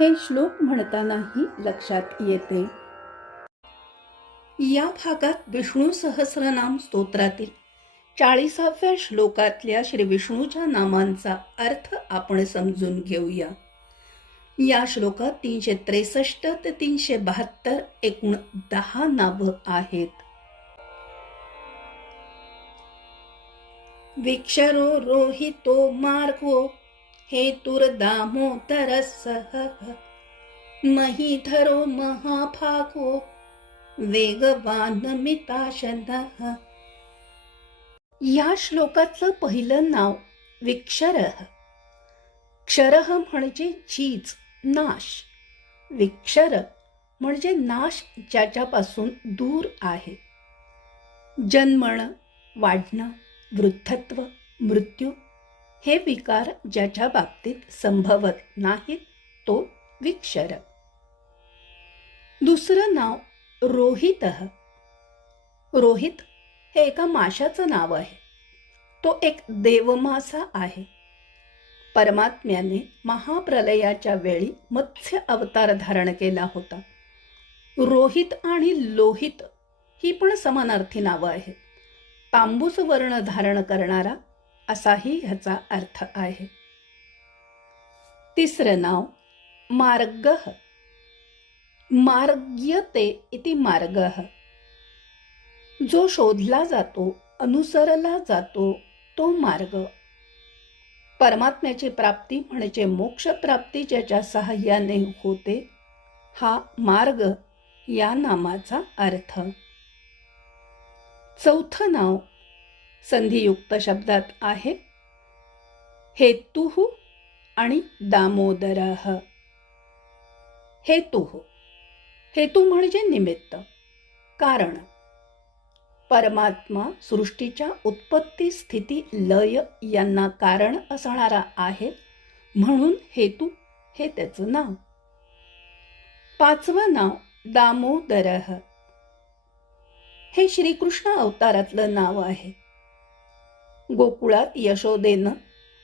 हे श्लोक म्हणतानाही लक्षात येते. या भागात विष्णू सहस्रनाम स्तोत्रातील चाळीसाव्या श्लोकातल्या श्री विष्णूच्या नामांचा अर्थ आपण समजून घेऊया. या श्लोकात तीनशे त्रेसष्ट ते तीनशे बहात्तर एकूण दहा नावं आहेत. विक्षरो रोहितो मार्गो हेतुर्दामोदरसः महीधरो महाभागो वेगवानमिताशनः या श्लोकातलं पहिलं नाव विक्षरः. क्षरः म्हणजे चीज नाश. विक्षर म्हणजे नाश ज्याच्यापासून दूर आहे. जन्मणं वाढणं वृद्धत्व मृत्यू हे विकार ज्याच्या बाबतीत संभवत नाहीत तो विक्षर. दुसरं नाव रोहित. रोहित हे एका माशाचं नाव आहे. तो एक देवमासा आहे. परमात्म्याने महाप्रलयाच्या वेळी मत्स्य अवतार धारण केला होता. रोहित आणि लोहित ही पण समानार्थी नावं आहेत. तांबूस वर्ण धारण करणारा असाही ह्याचा अर्थ आहे. तिसरं नाव मार्ग. मार्ग्यते इति मार्ग. जो शोधला जातो अनुसरला जातो तो मार्ग. परमात्म्याची प्राप्ती म्हणजे मोक्ष प्राप्ती ज्याच्या सहाय्याने होते हा मार्ग या नामाचा अर्थ. चौथं नाव संधियुक्त शब्दात आहे. हेतुहु आणि दामोदर. हेतुहु हेतू म्हणजे निमित्त कारण. परमात्मा सृष्टीच्या उत्पत्ती स्थिती लय यांना कारण असणारा आहे म्हणून हेतू हे त्याचं नाव. पाचवं नाव दामोदर. हे श्रीकृष्ण अवतारातलं नाव आहे. गोकुळात यशोदेनं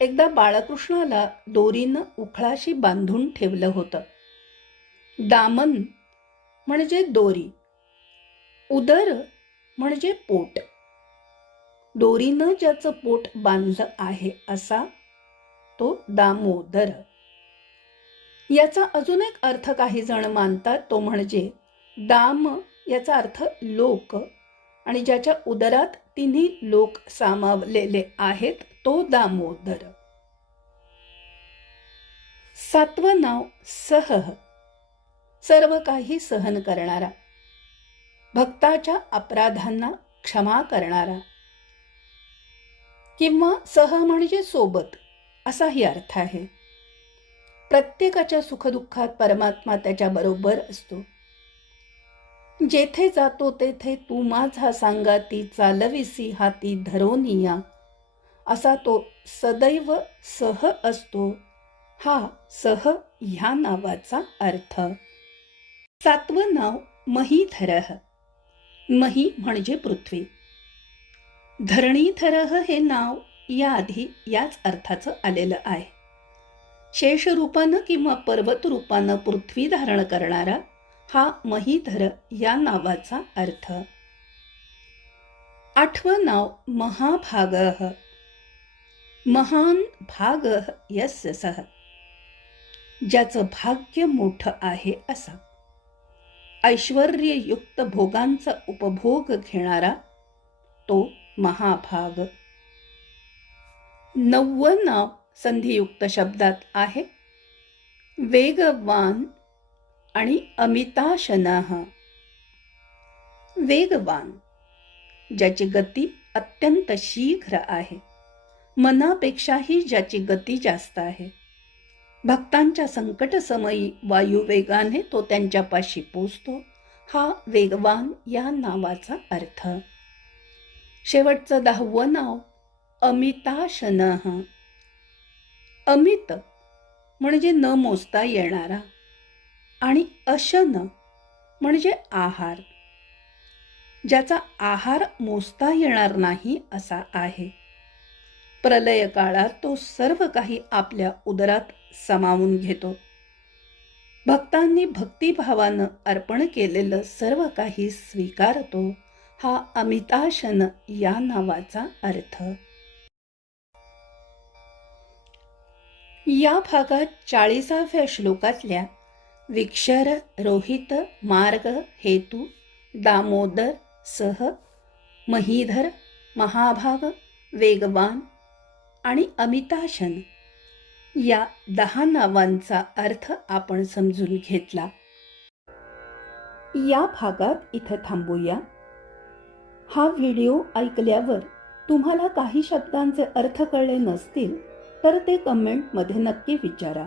एकदा बाळकृष्णाला दोरीनं उखळाशी बांधून ठेवलं होतं. दामन म्हणजे दोरी उदर म्हणजे पोट. दोरीनं ज्याचं पोट बांधलं आहे असा तो दामोदर. याचा अजून एक अर्थ काही जण मानतात तो म्हणजे दाम याचा अर्थ लोक. आणि ज्याच्या उदरात तिन्ही लोक सामावलेले आहेत तो दामोदर. सातवं नाव सह. सर्व काही सहन करणारा. भक्ताच्या अपराधांना क्षमा करणारा. किंवा सह म्हणजे सोबत असाही अर्थ आहे. प्रत्येकाच्या सुखदुःखात परमात्मा त्याच्या बरोबर असतो. जेथे जातो तेथे तू माझा सांगाती चालविसी हाती धरोनिया असा तो सदैव सह असतो. हा सह ह्या नावाचा अर्थ. सातवं नाव महीधरह मही म्हणजे पृथ्वी. धरणीधरह हे नाव याआधी याच अर्थाचं आलेलं आहे. शेष रूपानं किंवा पर्वत रूपानं पृथ्वी धारण करणारा हा महीधर या नावाचा अर्थ. आठवं नाव महाभाग. महान भाग यस्य सह ज्याचं भाग्य मोठं आहे असा. ऐश्वर्ययुक्त भोगांचा उपभोग घेणारा तो महाभाग. नव्व नाव संधियुक्त शब्दात आहे. वेगवान आणि अमिताशनाह. वेगवान ज्याची गती अत्यंत शीघ्र आहे. मनापेक्षाही ज्याची गती जास्त आहे. भक्तांच्या संकटसमयी वायुवेगाने तो त्यांच्यापाशी पोचतो हा वेगवान या नावाचा अर्थ. शेवटचं दहावं नाव अमिताशनः अमित म्हणजे न मोजता येणारा. आणि अशन म्हणजे आहार. ज्याचा आहार मोजता येणार नाही असा आहे. प्रलय काळात तो सर्व काही आपल्या उदरात समावून घेतो. भक्तांनी भक्तिभावानं अर्पण केलेलं सर्व काही स्वीकारतो हा अमिताशन या नावाचा अर्थ. या भागात चाळीसाव्या श्लोकातल्या विक्षर रोहित मार्ग हेतू दामोदर सह महीधर महाभाग वेगवान आणि अमिताशन या दहा नावांचा अर्थ आपण समजून घेतला. या भागात इथं थांबूया. हा व्हिडिओ ऐकल्यावर तुम्हाला काही शब्दांचे अर्थ कळले नसतील तर ते कमेंटमध्ये नक्की विचारा.